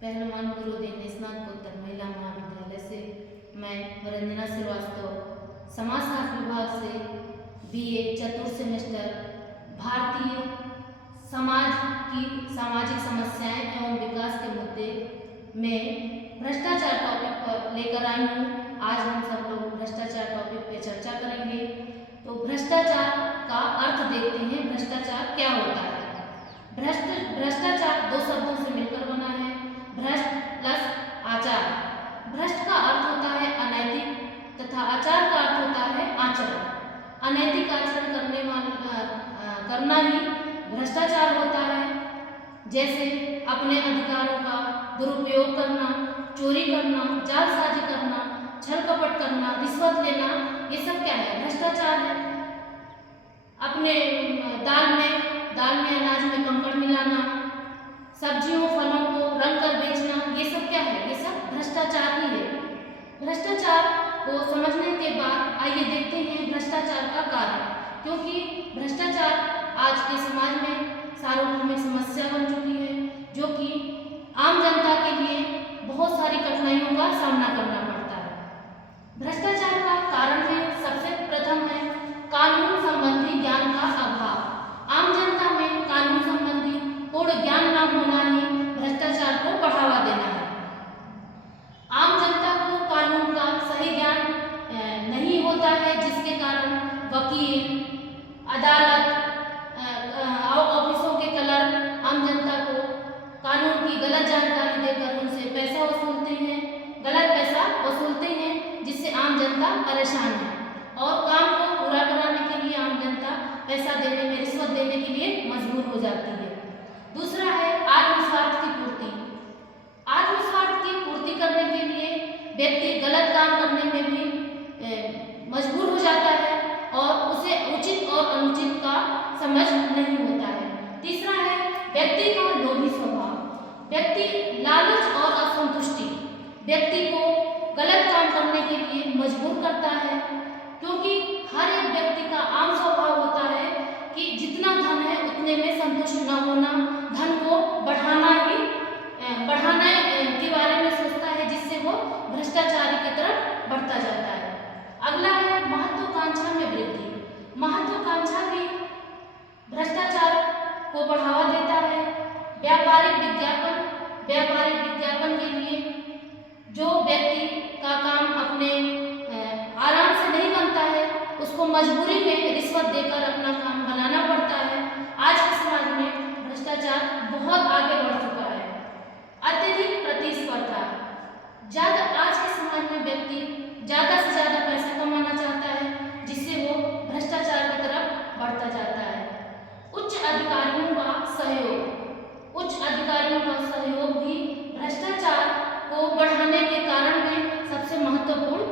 पहलवान गुरुदेव स्नातकोत्तर महिला महाविद्यालय से मैं रंजना श्रीवास्तव समाजशास्त्र विभाग से BA चतुर्थ सेमेस्टर भारतीय समाज की सामाजिक समस्याएं एवं विकास के मुद्दे में भ्रष्टाचार टॉपिक पर लेकर आई हूँ। आज हम सब लोग भ्रष्टाचार टॉपिक पे चर्चा करेंगे। तो भ्रष्टाचार का अर्थ देखते हैं। भ्रष्टाचार क्या होता है? भ्रष्टाचार दो शब्दों से मिलकर बना है, भ्रष्ट प्लस आचार। भ्रष्ट का अर्थ होता है अनैतिक तथा आचार का अर्थ होता है आचरण। अनैतिक आचरण करना ही भ्रष्टाचार होता है। जैसे अपने अधिकारों का दुरुपयोग करना, चोरी करना, जालसाजी करना, छल कपट करना, रिश्वत लेना, ये सब क्या है? भ्रष्टाचार है। अपने दाल में अनाज में कंकड़ मिलाना, सब्जियों फलों को रंग कर बेचना, ये सब क्या है? ये सब भ्रष्टाचार ही है। भ्रष्टाचार को समझने के बाद आइए देखते हैं भ्रष्टाचार का कारण। क्योंकि भ्रष्टाचार आज के समाज में सार्वभौमिक समस्या बन चुकी है, जो कि आम जनता के लिए बहुत सारी कठिनाइयों का सामना करना पड़ता है। भ्रष्टाचार का कारण है, सबसे प्रथम है कानून संबंधी ज्ञान का अभाव। आम जनता में कानून संबंधी पूर्ण ज्ञान न होना ही भ्रष्टाचार को बढ़ावा देना है। आम जनता को कानून का सही ज्ञान नहीं होता है, जिसके कारण वकील, अदालत, ऑफिसों के क्लर्क आम जनता को कानून की गलत जानकारी देकर उनसे पैसा वसूलते हैं, गलत पैसा वसूलते हैं, जिससे आम जनता परेशान है और काम को पूरा कराने के लिए आम जनता पैसा देने में, रिश्वत देने के लिए मजबूर हो जाती है। दूसरा है आत्मस्वार्थ की पूर्ति। आत्मस्वार्थ की पूर्ति करने के लिए व्यक्ति गलत काम करने में भी मजबूर हो जाता है और उसे उचित और अनुचित का समझ नहीं होता है। तीसरा है व्यक्ति का लोभी स्वभाव। व्यक्ति लालच और असंतुष्टि व्यक्ति को गलत काम करने के लिए मजबूर करता है, क्योंकि हर एक व्यक्ति का आम स्वभाव होता है कि जितना धन है उतने में संतुष्ट न होना, धन को बढ़ाने के बारे में सोचता है, जिससे वो भ्रष्टाचारी की तरफ बढ़ता जाता है। अगला है महत्वाकांक्षा में वृद्धि। महत्वाकांक्षा भी भ्रष्टाचार को बढ़ावा देता है। व्यापारिक विज्ञापन के लिए जो व्यक्ति का काम अपने आराम से नहीं बनता है, उसको मजबूरी में रिश्वत देकर अपना काम बनाना पड़ता है। आज के समाज में भ्रष्टाचार बहुत आगे बढ़ चुका है। अत्यधिक प्रतिस्पर्धा। आज के समाज में व्यक्ति ज़्यादा से ज़्यादा पैसा कमाना चाहता है, जिससे वो भ्रष्टाचार की तरफ बढ़ता जाता है। उच्च अधिकारियों का सहयोग। उच्च अधिकारियों का सहयोग भी भ्रष्टाचार को बढ़ाने के कारण में सबसे महत्वपूर्ण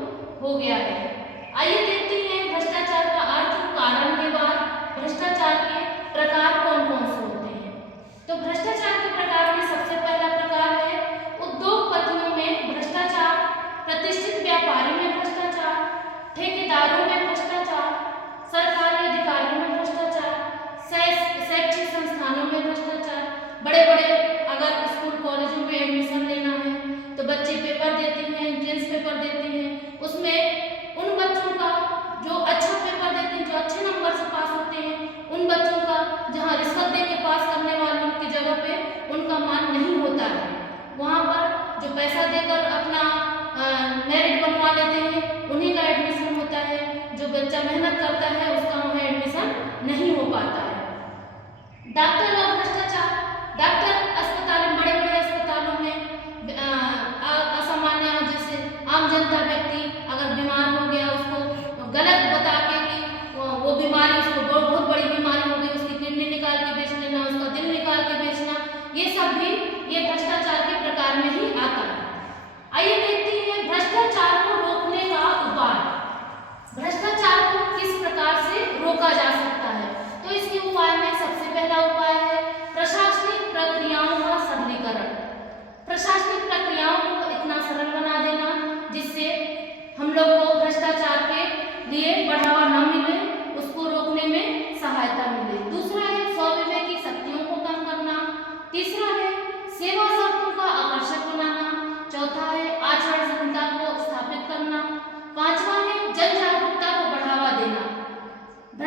हो गया है। आइए देखते हैं भ्रष्टाचार का अर्थ, कारण के बाद भ्रष्टाचार के प्रकार कौन कौन से होते हैं। तो भ्रष्टाचार के प्रकार में सबसे पहला प्रकार है उद्योगपतियों में भ्रष्टाचार, प्रतिष्ठित व्यापारी में भ्रष्टाचार, ठेकेदारों में भ्रष्टाचार, सरकारी अधिकारियों में भ्रष्टाचार, शैक्षिक संस्थानों में भ्रष्टाचार। बड़े बड़े अगर स्कूल कॉलेजों में एडमिशन लेना है तो बच्चे पेपर देते हैं, एंट्रेंस पेपर देते हैं, उसमें उन बच्चों का जो अच्छा पेपर देते हैं, जो अच्छे नंबर से पास होते हैं, उन बच्चों का जहां रिश्वत दे के पास करने वालों की जगह पे उनका मान नहीं होता है। वहां पर जो पैसा देकर अपना मेरिट बनवा लेते हैं, उन्हीं का एडमिशन होता है। जो बच्चा मेहनत करता है उसका वहाँ एडमिशन नहीं हो पाता है। डॉक्टर और भ्रष्टाचार। डॉक्टर बड़े बड़े अस्पतालों में असामान्य, जैसे आम जनता व्यक्ति अगर बीमार हो गया, उसको गलत बता के कि वो बीमारी, उसको बहुत बड़ी बीमारी हो गई, उसकी किडनी निकाल के बेच देना, उसका दिल निकाल के बेचना, ये सब भी ये भ्रष्टाचार के प्रकार में ही आता है। आइए देखते हैं भ्रष्टाचार को रोकने का उपाय। भ्रष्टाचार को किस प्रकार से रोका जा सकता है? तो इसके उपाय में सबसे पहला उपाय है प्रशासनिक प्रक्रियाओं का सरलीकरण। प्रशासनिक प्रक्रियाओं को इतना सरल बना देना जिससे हम लोग को भ्रष्टाचार के लिए बढ़ावा न मिले, उसको रोकने में सहायता मिले। दूसरा है स्वविवेकी शक्तियों को कम करना। तीसरा है सेवा शर्तों का आकर्षक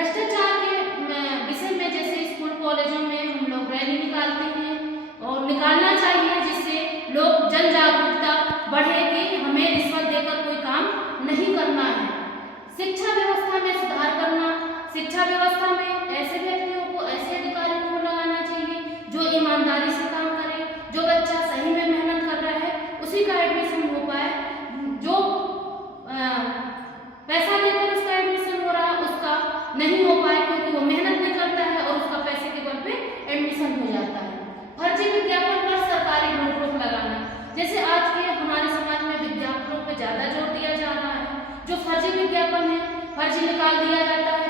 भ्रष्टाचार के विषय में जैसे स्कूल कॉलेजों में हम लोग रैली निकालते हैं और निकालना चाहिए, जिससे लोग जन जागरूकता बढ़े कि हमें रिश्वत देकर कोई काम नहीं करना है। शिक्षा व्यवस्था में सुधार करना, शिक्षा व्यवस्था में ऐसे व्यक्तियों को, ऐसे अधिकारियों को लगाना चाहिए जो ईमानदारी से काम करे, जो बच्चा सही में मेहनत कर रहा है उसी का एडमिशन हो पाए, जो पैसा देकर उसका एडमिशन हो रहा उसका नहीं हो पाए क्योंकि वो मेहनत नहीं करता है और उसका पैसे के बल पे एडमिशन हो जाता है। फर्जी विज्ञापन पर सरकारी रोक लगाना, जैसे आज के हमारे समाज में विज्ञापनों पर ज़्यादा जोर दिया जा रहा है, जो फर्जी विज्ञापन है फर्जी निकाल दिया जाता है